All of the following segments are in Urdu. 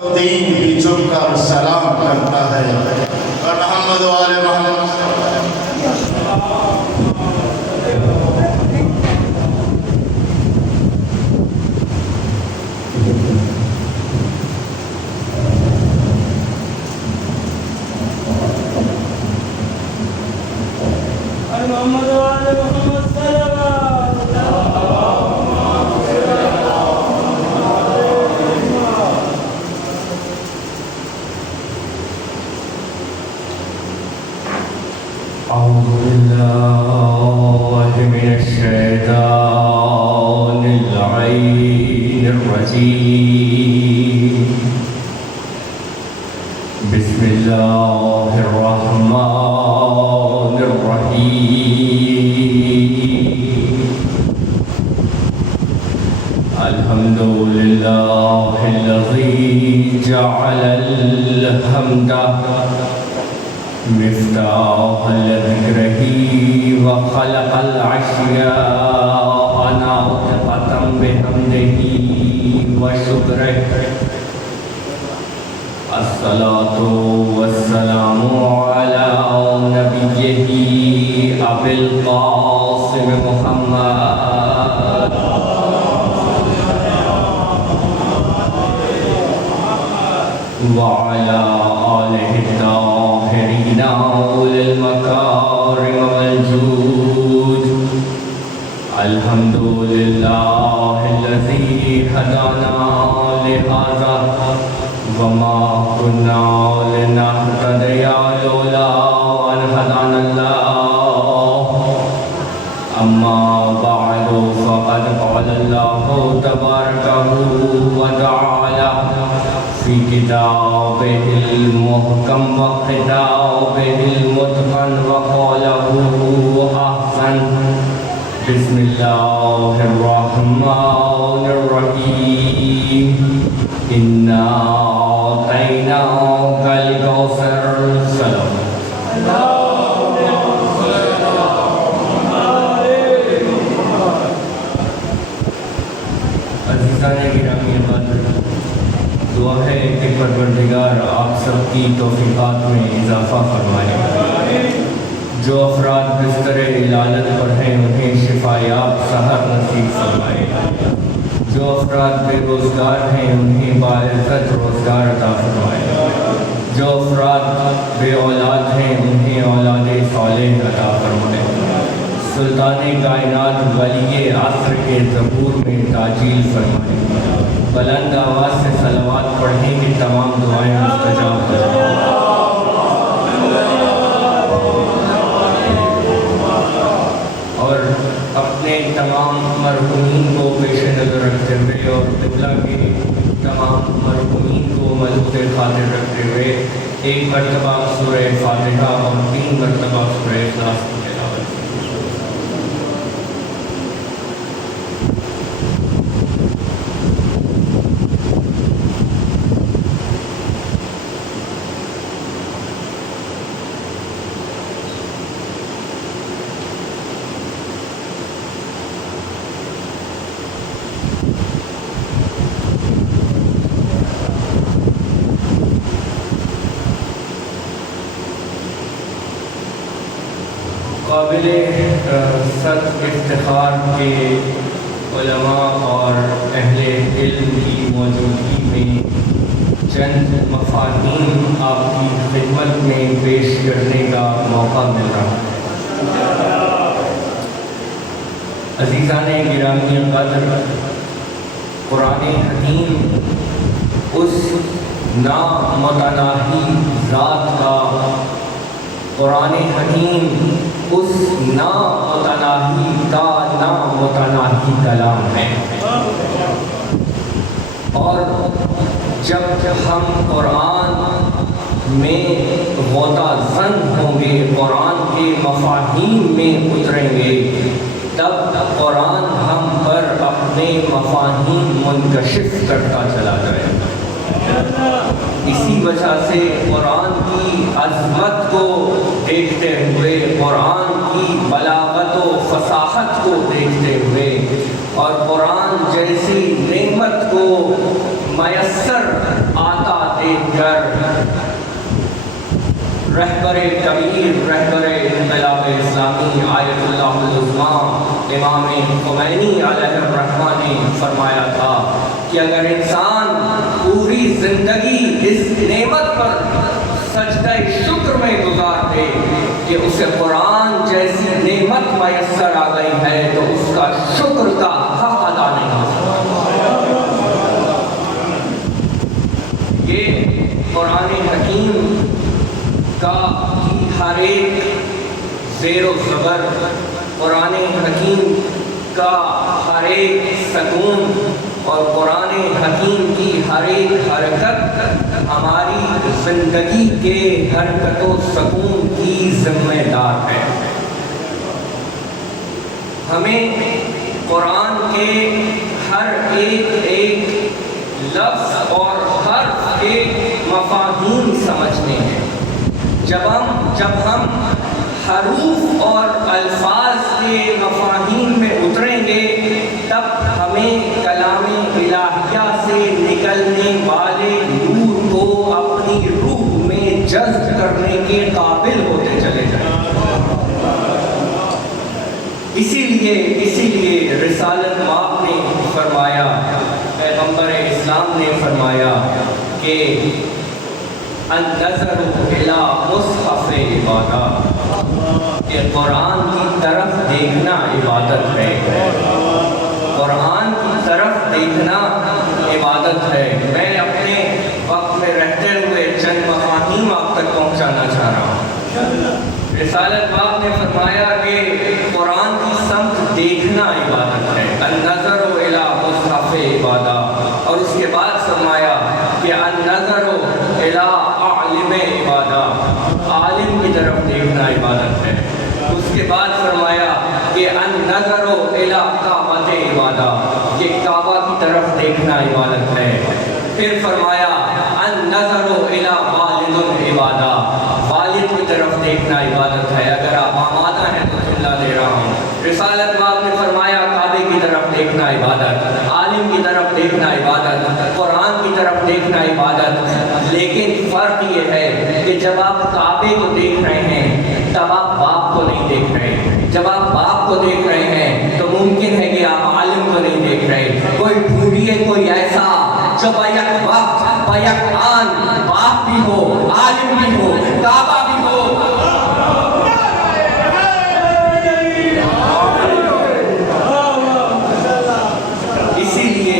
دین بھی جھک کر سلام کرتا ہے اور محمد و آل محمد محمد و آل محمد أعوذ بالله من الشيطان اللعين الرجيم بسم الله الرحمن الرحيم الحمد لله الذي جعل الحمد مفتاح لذكره وخلق الأشياء ناطقة بحمده وشكره الصلاة والسلام على نبيه أبي القاسم محمد وعلى آله الطاهرين أولي المكارم والجود الحمد لله الذي هدانا لهذا وما كنا لنهتدي لولا أن هدانا الله أما بعد فقد قال الله تبارك وتعالى في كتابه المحكم وكتابه المتقن وقاله أحسن بسم الله الرحمن الرحيم إنا أعطيناك الكوثر سلام عزیزان گرامی قدر دعا ہے کہ پروردگار آپ سب کی توفیقات میں اضافہ فرمائے جو افراد بستر علالت پر ہیں انہیں شفا یاب سحر نصیب فرمائے جو افراد بے روزگار ہیں انہیں باعزت روزگار عطا فرمائے جو افراد بے اولاد ہیں انہیں اولاد صالح عطا فرمائے سلطان کائنات ولی عصر کے ظہور میں تاجیل فرمائے بلند آواز سے صلوات پڑھنے کی تمام دعائیں مستجاب کریں اور اپنے تمام مرحومین کو پیش نظر رکھتے ہوئے اور قبلہ کے تمام مرحومین کو ملحوظ خاطر رکھتے ہوئے ایک مرتبہ سورہ فاتحہ اور 3 مرتبہ سورہ اخلاص کی تلاوت قابل صد افتخار کے علماء اور اہل علم کی موجودگی میں چند مفاہیم آپ کی خدمت میں پیش کرنے کا موقع مل رہا ہے عزیزان گرامی قدر قرآن حکیم اس نامتناہی ذات کا قرآن حکیم اس نامتناہی کا نامتناہی کلام ہے اور جب ہم قرآن میں غوطہ زن ہوں گے قرآن کے مفاہیم میں اتریں گے تب قرآن ہم پر اپنے مفاہیم منکشف کرتا چلا جائے گا اسی وجہ سے قرآن کی عظمت کو دیکھتے ہوئے قرآن کی بلاغت و فصاحت کو دیکھتے ہوئے اور قرآن جیسی نعمت کو میسر آتا کبیر رہبر انقلاب اسلامی آیت اللہ العظمیٰ امام خمینی علیہ الرحمہ نے فرمایا تھا کہ اگر انسان پوری زندگی اس نعمت پر سجدہ شکر میں گزار دے کہ اسے قرآن جیسی نعمت میسر آ گئی ہے تو اس کا شکر کا حق ادا نہیں ہو سکتا۔ یہ قرآن حکیم کا ہر ایک زیر و زبر، قرآن حکیم کا ہر ایک سکون اور قرآن حکیم کی ہر ایک حرکت ہماری زندگی کے حرکت و سکون کی ذمہ دار ہے۔ ہمیں قرآن کے ہر ایک لفظ اور ہر ایک مفاہیم سمجھنے ہیں۔ جب ہم حروف اور الفاظ کے مفاہیم میں اتریں گے تب ہمیں کلام الہیہ سے نکلنے والے نور کو اپنی روح میں جذب کرنے کے قابل ہوتے چلے جائیں۔ اسی لیے رسالت مآب نے فرمایا، پیغمبر اسلام نے فرمایا کہ النظر الی مصحف عبادت، کہ قرآن کی طرف دیکھنا عبادت ہے، قرآن کی طرف دیکھنا عبادت ہے۔ میں اپنے وقت میں رہتے ہوئے چند مفاہیم آپ تک پہنچانا چاہ رہا ہوں۔ رسالت مآب نے فرمایا کہ قرآن کی سمت دیکھنا عبادت ہے، النظر الی مصحف عبادت، اور اس کے بعد فرمایا کہ النظر الی عالم عبادت، عالم کی طرف دیکھنا عبادت ہے۔ اس کے بعد فرمایا کہ النظر الی کعبۃ عبادت، کہ کعبہ کی طرف دیکھنا عبادت ہے۔ پھر فرمایا النظر الی والد عبادت، والد کی طرف دیکھنا عبادت ہے۔ اگر آپ آمادہ ہیں تو جملہ دے رہا ہوں۔ رسالت مآب نے فرمایا کعبے کی طرف دیکھنا عبادت، عالم کی طرف دیکھنا عبادت، قرآن کی طرف دیکھنا عبادت۔ لیکن فرق یہ ہے کہ جب آپ کعبے کو دیکھ رہے ہیں تب آپ باپ کو نہیں دیکھ رہے۔ جب آپ باپ کو دیکھ رہے ہیں تو ممکن ہے کہ آپ عالم کو نہیں دیکھ رہے۔ کوئی ڈھونڈیے کوئی ایسا جو بیک وقت بیک آن باپ بھی ہو، عالم بھی ہو، کعبہ بھی ہو۔ اسی لیے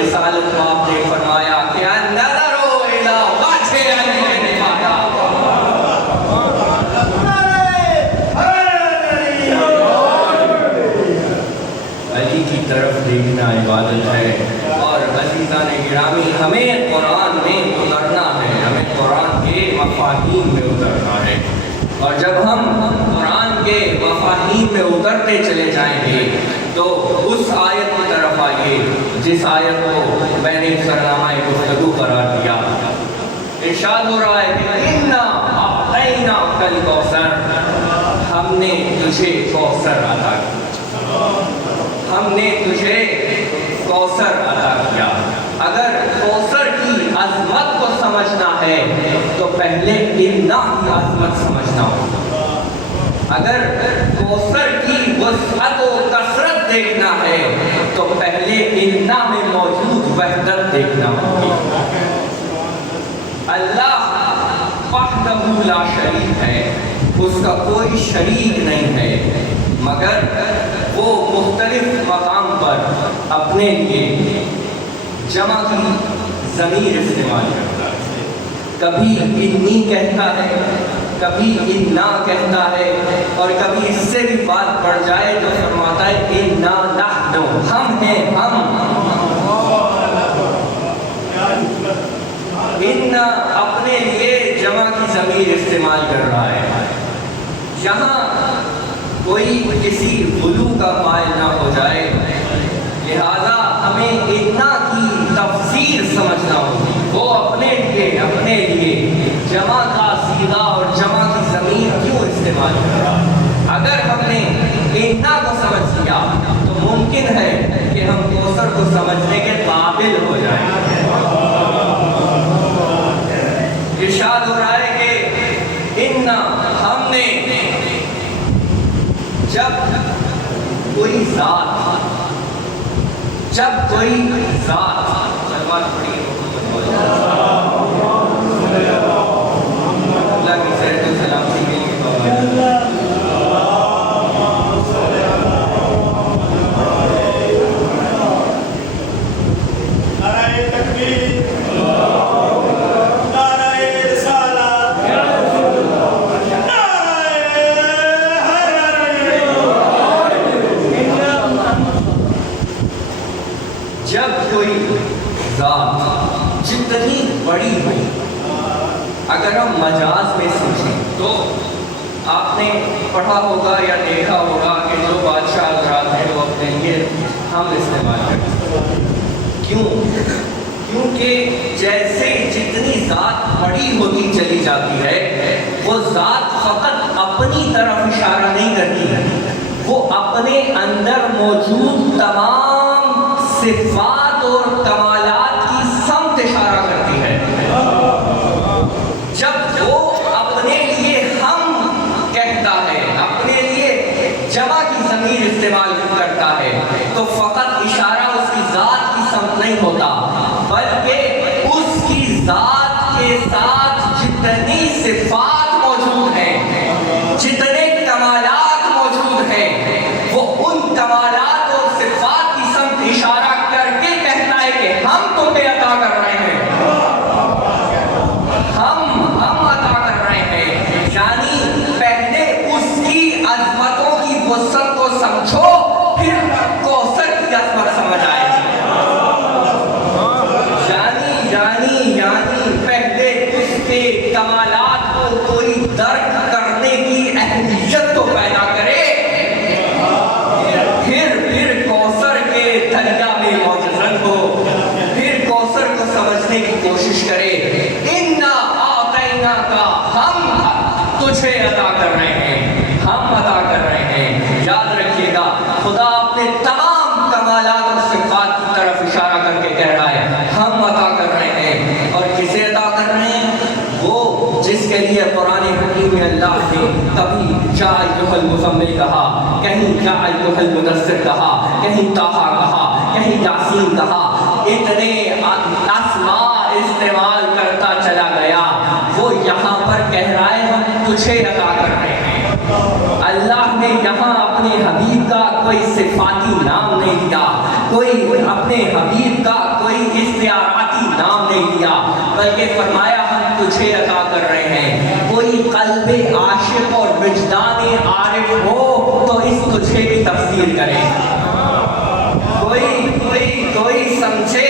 رسالت مآب نے فرمایا کہ النظر الی وجہ علی عبادت، علی کی طرف دیکھنا عبادت ہے۔ اور عزیزان گرامی، ہمیں قرآن میں اترنا ہے، ہمیں قرآن کے مفاہیم میں اترنا ہے۔ اور جب ہم قرآن کے مفاہیم میں اترتے چلے جائیں گے تو اس آیت کی طرف آئیے جس آیت کو میں نے سرنامہ گفتگو قرار دیا۔ ارشاد ہو رہا ہے کہ اِنَّا أَعْطَيْنَاكَ الْكَوْثَرَ، ہم نے تجھے کوثر عطا کیا، ہم نے تجھے کوثر عطا کیا۔ اگر کوثر کی عظمت کو سمجھنا ہے تو پہلے اِنَّا کی عظمت سمجھنا ہوگا۔ اگر کوثر کی وسعت و کثرت دیکھنا ہے تو پہلے اِنَّا میں موجود وحدت دیکھنا ہوگی۔ اللہ وحدہ لا شریک ہے، اس کا کوئی شریک نہیں ہے، مگر وہ مختلف مقام پر اپنے لیے جمع کی ضمیر استعمال کرتا ہے۔ کبھی انی کہتا ہے، کبھی انا کہتا ہے، اور کبھی اس سے بھی بات بڑھ جائے تو فرماتا ہے انا نحن، ہم ہیں، ہم۔ انا اپنے لیے جمع کی ضمیر استعمال کر رہا ہے۔ یہاں کوئی کسی غلو کا قائل نہ ہو جائے، لہذا ہمیں انا کی تفسیر سمجھنا ہوگی۔ وہ اپنے لیے جمع کا صیغہ اور جمع کی ضمیر کیوں استعمال کر رہا ہے؟ اگر ہم نے انا کو سمجھ لیا تو ممکن ہے کہ ہم کوثر کو سمجھنے کے قابل ہو جائیں۔ ارشاد ہو رہا ہے کہ ہم نے جب کوئی ذات سلمان پڑھی اللہ کی صحت و سلامتی کے لیے جتنی بڑی ہو، اگر ہم مجاز میں سوچیں تو آپ نے پڑھا ہوگا یا دیکھا ہوگا کہ جو بادشاہ حضرات ہیں وہ اپنے لیے ہم استعمال کرتے ہیں۔ کیونکہ جیسے جتنی ذات بڑی ہوتی چلی جاتی ہے وہ ذات فقط اپنی طرف اشارہ نہیں کرتی، وہ اپنے اندر موجود تمام صفات اور کمالات کی سمت اشارہ کرتی ہے۔ جب وہ اپنے لیے ہم کہتا ہے، اپنے لیے جمع کی ضمیر استعمال کرتا ہے تو فقط اشارہ اس کی ذات کی سمت نہیں ہوتا، بلکہ اس کی ذات کے ساتھ جتنی صفات موجود ہیں، جتنے کمالات موجود ہیں، وہ ان کمالات اور صفات کی سمت اشارہ کر کے کہتا ہے کہ ہم تمہیں عطا کر رہے ہیں، ہم عطا کر رہے ہیں۔ یعنی پہلے اس کی عظمتوں کی وسعت کو سمجھو، پھر کوثر کی عظمت سمجھ آئے گی۔ یعنی پہلے اس کے کمالات کو کوئی درک کرنے کی اہلیت تو پیدا کرے، پھر کوثر کے دریا میں معجزت ہو، پھر کوثر کو سمجھنے کی کوشش کرے۔ اِنَّا أَعْطَيْنَاكَ، ہم تجھے عطا کر رہے ہیں، ہم عطا کر رہے ہیں۔ یاد رکھیے گا، خدا اپنے تمام کمالات اور صفات کی طرف اشارہ کر کے کہہ رہا ہے ہم عطا کر رہے ہیں۔ اور کسے عطا کر رہے ہیں؟ وہ جس کے لیے قرآن حکیم میں اللہ نے کبھی یا ایھا المزمل کہا، کہیں یا ایھا المدثر کہا، کہیں طٰہٰ کہا، کہیں یاسین کہا، اتنے اسماء استعمال کرتا چلا گیا۔ وہ یہاں پر کہہ رہا ہے ہم تجھے عطا کر رہے ہیں۔ اللہ نے یہاں اپنے حبیب کا کوئی صفاتی نام نہیں دیا، کوئی اپنے حبیب کا کوئی اختیاراتی نام نہیں دیا، بلکہ فرمایا ہم تجھے عطا کر رہے ہیں۔ کوئی قلب عاشق اور وجدان عارف ہو تو اس تجھے کی تفسیر کرے۔ کوئی سمجھے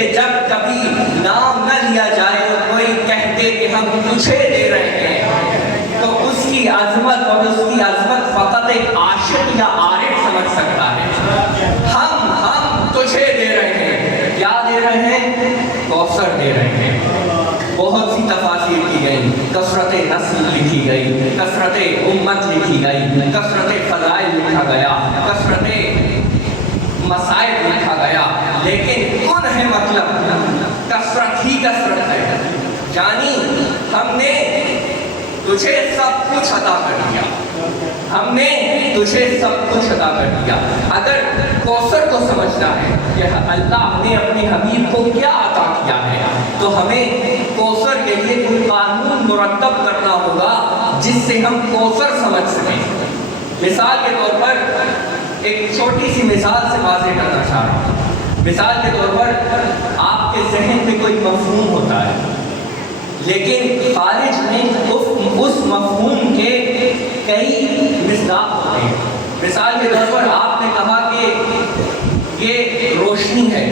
کہ جب کبھی نام نہ لیا جائے تو کوئی کہتے کہ ہم تجھے دے رہے ہیں، تو اس کی عظمت اور اس کی عظمت فقط ایک عاشق یا عارف سمجھ سکتا ہے۔ ہم تجھے دے رہے ہیں۔ کیا دے رہے ہیں؟ کوثر دے رہے ہیں۔ بہت سی تفاسیر کی گئی، کثرت نسل لکھی گئی، کثرت امت لکھی گئی، کثرت فضائل لکھا گیا، کثرت مسائل لکھا گیا، لیکن کن ہے مطلب کثرت ہی کثرت ہے۔ یعنی ہم نے تجھے سب کچھ عطا کر دیا، ہم نے تجھے سب کچھ عطا کر دیا۔ اگر کوثر کو سمجھنا ہے کہ اللہ نے اپنے حبیب کو کیا عطا کیا ہے تو ہمیں کوثر کے لیے کوئی قانون مرتب کرنا ہوگا جس سے ہم کوثر سمجھ سکیں۔ مثال کے طور پر ایک چھوٹی سی مثال سے واضح کرنا چاہ رہا ہوں۔ مثال کے طور پر آپ کے ذہن میں کوئی مفہوم ہوتا ہے، لیکن خارج میں اس مفہوم کے کئی مصداق ہوتے ہیں۔ مثال کے طور پر آپ نے کہا کہ یہ روشنی ہے،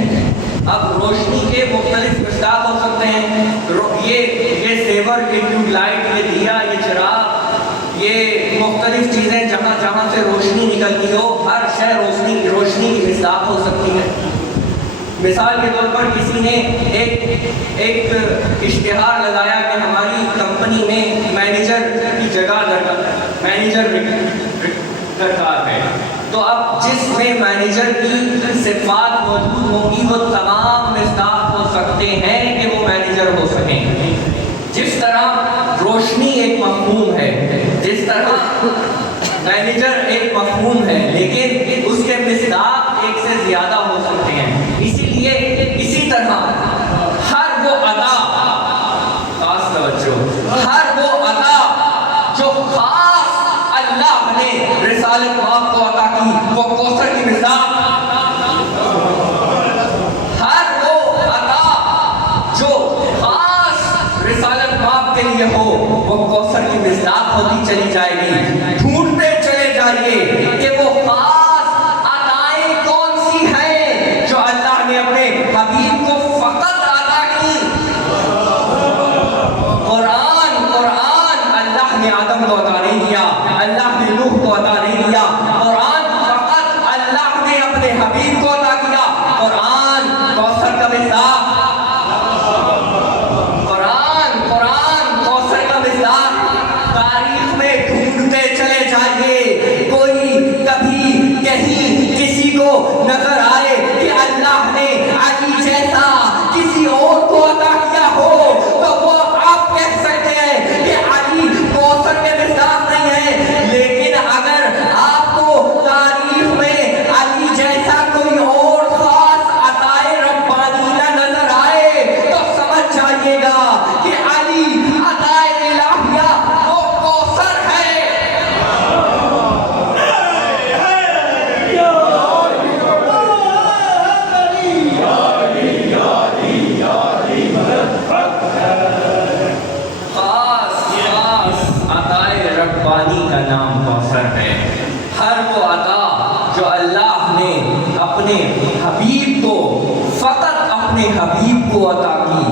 اب روشنی کے مختلف مصداق ہو سکتے ہیں، یہ زیور، یہ ٹیوب لائٹ، یہ دیا، یہ چراغ، یہ مختلف چیزیں جہاں جہاں سے روشنی نکلتی ہو، ہر شے روشنی کی مصداق ہو سکتی ہے۔ مثال کے طور پر کسی نے ایک اشتہار لگایا کہ ہماری کمپنی میں مینیجر کی جگہ مینیجر درکار ہے، تو اب جس میں مینیجر کی صفات موجود ہوں گی وہ تمام مصداق ہو سکتے ہیں کہ وہ مینیجر ہو سکیں۔ جس طرح روشنی ایک مفہوم ہے، جس طرح مینیجر ایک مفہوم ہے، لیکن اس کے مصداق ایک سے زیادہ ہو سکتے ہیں۔ اسی لیے اسی طرح ہر وہ ادا، خاص توجہ، ہر وہ ادا جو خاص اللہ نے رسالت مآب کو عطا کی، وہ کوثر کی مصداق، ہر وہ عطا جو خاص رسالت مآب کے لیے ہو، وہ کوثر کی مصداق ہوتی چلی جائے گی۔ ڈھونڈتے چلے جائیے کہ وہ خاص عطائیں کون سی ہیں جو اللہ نے اپنے حبیب کو فقط عطا کی۔ قرآن اللہ نے آدم کو عطا نہیں کیا، اللہ نے نوح کو عطا نہیں کیا، قرآن فقط اللہ نے اپنے حبیب کو عطا کیا۔ قرآن کوثر کا مصداق، قرآن کوثر کا مصداق۔ تاریخ میں ڈھونڈتے چلے جائیے، کوئی کبھی کہیں کسی کو نظر آئے کہ اللہ نے علی جیسا کسی اور کو عطا کیا ہو تو وہ آپ کہہ سکتے ہیں کہ علی کوثر کے مصداق نہیں ہے، لیکن اگر آپ کو تاریخ میں علی جیسا کوئی اور خاص عطائے ربانی نہ نظر آئے تو سمجھ جائیے گا کہ علی عطائے الہیہ وہ کوثر ہے۔ عطائے ربانی کا نام کوثر ہے۔ ہر وہ عطا جو اللہ نے اپنے حبیب کو، فقط اپنے حبیب کو عطا کی،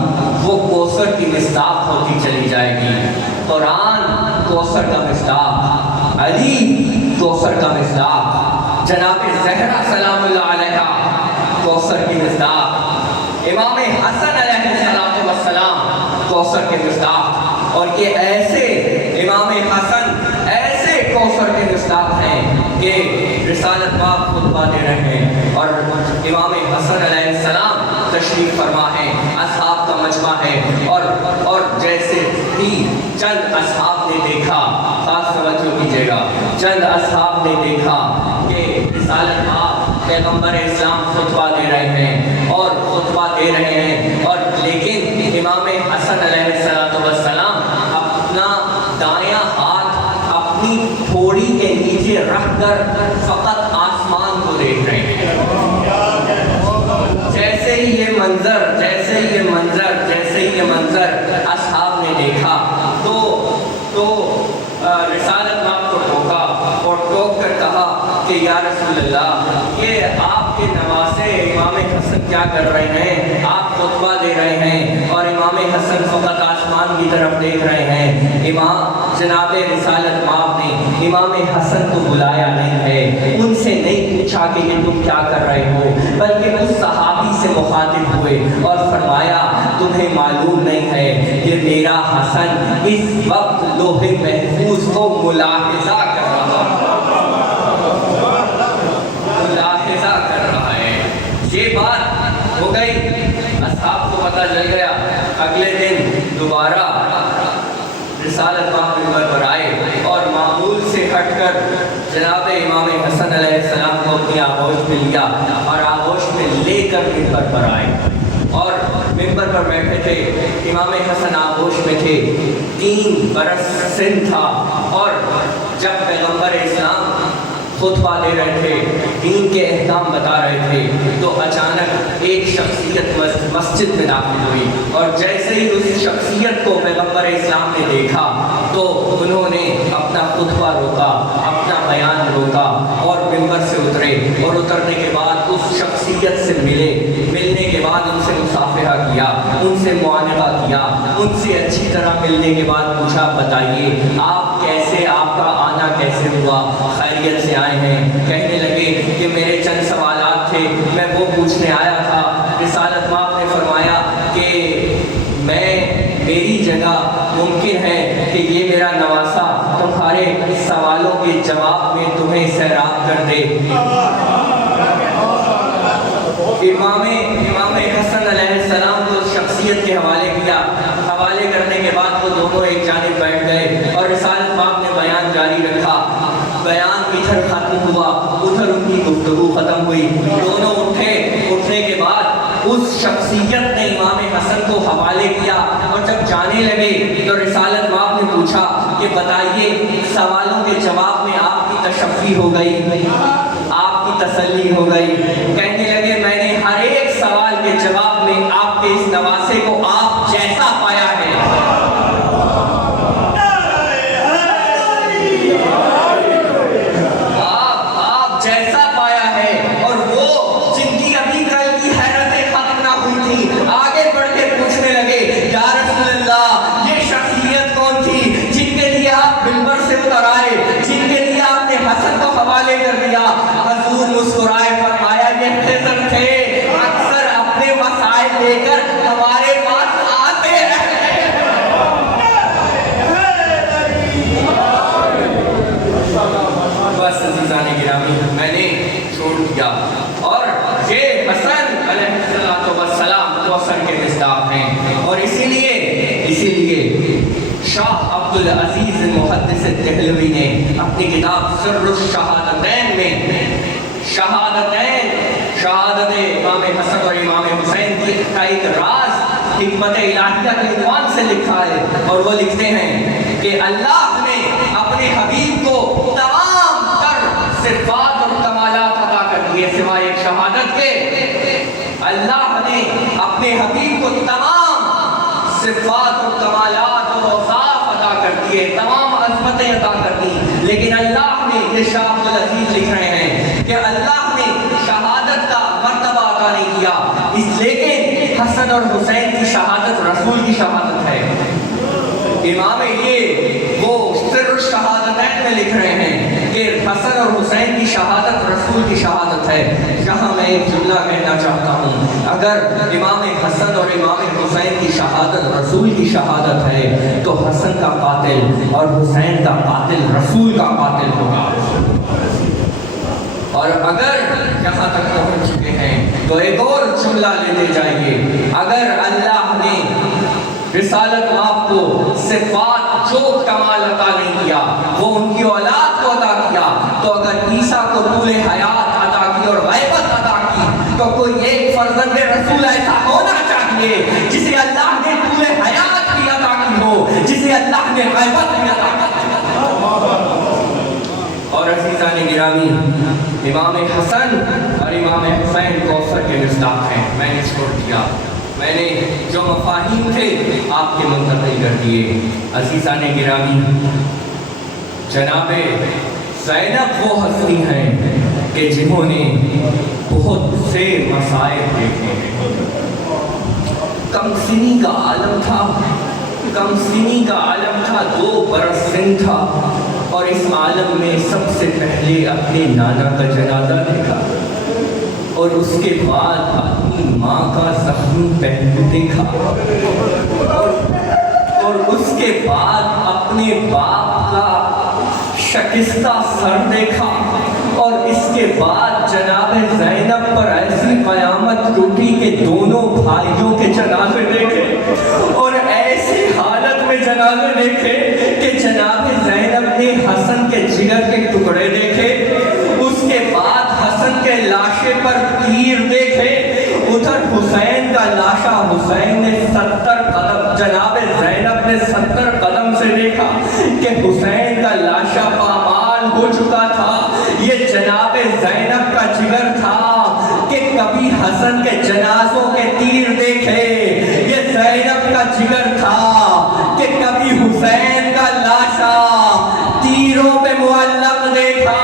وہ کوثر کی مصداق ہوتی چلی جائے گی۔ قرآن کوثر کا مصداق، علی کوثر کا مصداق، جناب زہرا سلام اللہ علیہا کوثر کی مصداق، امام حسن علیہ السلام کوثر کے مصداق۔ اور یہ ایسے امام حسن ایسے کوثر کے مصداق ہیں کہ رسالت مآب خطبہ دے رہے ہیں اور امام حسن علیہ السلام تشریف فرما ہے، اصحاب کا مجمع ہے، اور جیسے ہی چند اصحاب نے دیکھا، خاص توجہ کیجیے گا، چند اصحاب نے دیکھا کہ رسالت مآب پیغمبر اسلام خطبہ دے رہے ہیں اور خطبہ دے رہے ہیں، اور لیکن امام حسن علیہ السلام اپنا دایاں ہاتھ اپنی تھوڑی کے نیچے رکھ کر فقط آسمان کو دیکھ رہے ہیں۔ جیسے ہی یہ منظر اصحاب نے دیکھا تو رسالت مآب کو ٹوکا اور ٹوک کر کہا کہ یا رسول اللہ، یہ آپ کے نواسے امام حسن کیا کر رہے ہیں؟ آپ خطبہ دے رہے ہیں اور امام حسن فقط آسمان کی طرف دیکھ رہے ہیں۔ جناب رسالت مآب نے امام حسن کو بلایا نہیں ہے، ان سے نہیں پوچھا کہ یہ تم کیا کر رہے ہو، بلکہ اس صحابی سے مخاطب ہوئے اور فرمایا تمہیں معلوم نہیں ہے کہ میرا حسن اس وقت لوح محفوظ کو ملاحظہ کر رہا ہے۔ یہ بات ہو گئی، اصحاب کو پتہ چل گیا۔ اگلے دن دوبارہ رسالت مآب منبر پر آئے اور معمول سے ہٹ کر جناب امام حسن علیہ السلام کو اپنی آغوش میں لیا اور آغوش میں لے کر منبر پر آئے اور منبر پر بیٹھے تھے۔ امام حسن آغوش میں تھے، 3 برس سن تھا، اور جب پیغمبر اسلام خطبہ دے رہے تھے، دین کے احکام بتا رہے تھے، تو اچانک ایک شخصیت مسجد میں داخل ہوئی، اور جیسے ہی اس شخصیت کو پیغمبر اسلام نے دیکھا تو انہوں نے اپنا خطبہ روکا، اپنا بیان روکا اور منبر سے اترے، اور اترنے کے بعد اس شخصیت سے ملنے کے بعد ان سے مصافحہ کیا، ان سے معانقہ کیا، ان سے اچھی طرح ملنے کے بعد پوچھا بتائیے آپ کیسے، آپ کا آنا کیسے ہوا، خیریت سے آئے ہیں؟ کہنے لگے کہ میرے چند سوالات تھے، میں وہ پوچھنے آیا تھا۔ رسالت مآب نے فرمایا کہ میری جگہ ممکن ہے کہ یہ میرا نواسا تمہارے سوالوں کے جواب میں تمہیں سیراب کر دے۔ امام حسن علیہ السلام کو شخصیت کے حوالے کیا، حوالے کرنے کے بعد وہ دونوں ایک جانب بیٹھ ادھر ختم ہوا, ادھر ان کی گفتگو ختم ہوئی. دونوں اٹھے, اٹھنے کے بعد اس شخصیت نے امام حسن کو حوالے کیا, اور جب جانے لگے تو رسالت مآب نے پوچھا کہ بتائیے سوالوں کے جواب میں آپ کی تشفی ہو گئی, آپ کی تسلی ہو گئی؟ کہنے لگے میں نے ہر ایک سوال کے جواب میں آپ کے اس نواسے کو آپ جیسا پایا ہے, آپ جیسا پایا ہے. اور وہ جن کی ابھی کل کی حیرتیں ختم نہ ہوئی تھی, آگے بڑھ کے پوچھنے لگے یا رسول اللہ یہ شخصیت کون تھی جن کے لیے آپ منبر سے اتر آئے, جن کے لیے آپ نے حسن کو حوالے کر دیا؟ حضور مسکرائے, فرمایا یہ خضر تھے, اکثر اپنے مسائل لے کر ہمارے پاس آتے رہے. بس عزیزان گرامی میں نے چھوڑ دیا. اور یہ حسن علیہ السلام کوثر کے مصداق ہیں, اور اسی لیے شاہ عبد العزیز محدث دہلوی نے اپنی کتاب سر الشہادتین میں شہادت امام حسن اور امام حسین کا ایک راز حکمت الہیہ کے عنوان سے لکھا ہے, اور وہ لکھتے ہیں کہ اللہ نے اپنے حبیب کو تمام تر صفات اور کمالات عطا کر دیے سوائے ایک شہادت کے. اللہ نے اپنے حبیب کو تمام صفات اور کمالات اور اوصاف عطا کر دیے, تمام عظمتیں عطا کر دی, لیکن اللہ نے, یہ شاہ عبد العزیز لکھ رہے ہیں کہ اللہ نے شہادت کا مرتبہ عطا نہیں کیا, لیکن حسن اور حسین کی شہادت رسول کی شہادت ہے. امام یہ وہ سر الشہادتین میں لکھ رہے ہیں کہ حسن اور حسین کی شہادت رسول کی شہادت ہے. یہاں میں ایک جملہ کہنا چاہتا ہوں, اگر امام حسن اور امام حسین کی شہادت رسول کی شہادت ہے تو حسن کا قاتل اور حسین کا قاتل رسول کا قاتل ہوگا. اور اگر یہاں تک پہنچ چکے ہیں تو ایک اور جملہ لیتے جائیے, اگر اللہ نے رسالت مآب کو صفات جو کمال عطا نہیں کیا وہ ان کی اولاد کو عطا کیا, تو اگر عیسیٰ کو طول حیات عطا کی اور غیبت عطا کی تو کوئی ایک فرزند رسول ایسا ہونا چاہیے جسے اللہ نے طول حیات بھی عطا کی ہو, جسے اللہ نے غیبت بھی عطا کی. اور عزیزان گرامی, امام حسن اور امام حسین کوثر کے مصداق ہیں. میں نے چھوڑ دیا, میں نے جو مفاہیم تھے آپ کے منتقل کر دیے. عزیزان گرامی, جناب زینب وہ ہستی ہیں کہ جنہوں نے بہت سے مسائل دیکھے ہیں. کم سنی کا عالم تھا, 2 برس سن تھا, اور اس عالم میں سب سے پہلے اپنے نانا کا جنازہ دیکھا, اور اس کے بعد اپنی ماں کا زخمی پہلو دیکھا, اور اس کے بعد اپنے باپ کا شکستہ سر دیکھا, اور اس کے بعد جناب زینب پر ایسی قیامت ٹوٹی کہ دونوں بھائیوں کے جنازے دیکھے, اور ایسی حالت میں جنازے دیکھے کہ جناب زینب نے حسن کے جگر کے ٹکڑے دیکھے, اس کے بعد حسن کے لاشے پر تیر دیکھے, ادھر حسین کا لاشا حسین نے 70 قدم, جناب زینب نے 70 قدم سے دیکھا کہ حسین کا لاشا پامال ہو چکا تھا. یہ جناب زینب کا جگر تھا کہ کبھی حسن کے جنازوں کے تیر دیکھے, یہ زینب کا جگر تھا کہ کبھی حسین کا لاشا تیروں پہ معلق دیکھا.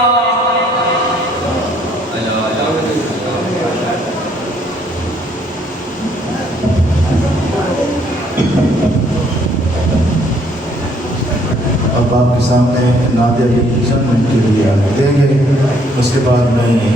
اب آپ کے سامنے نادیہ کی چند منٹ کے لیے دیں گے, اس کے بعد میں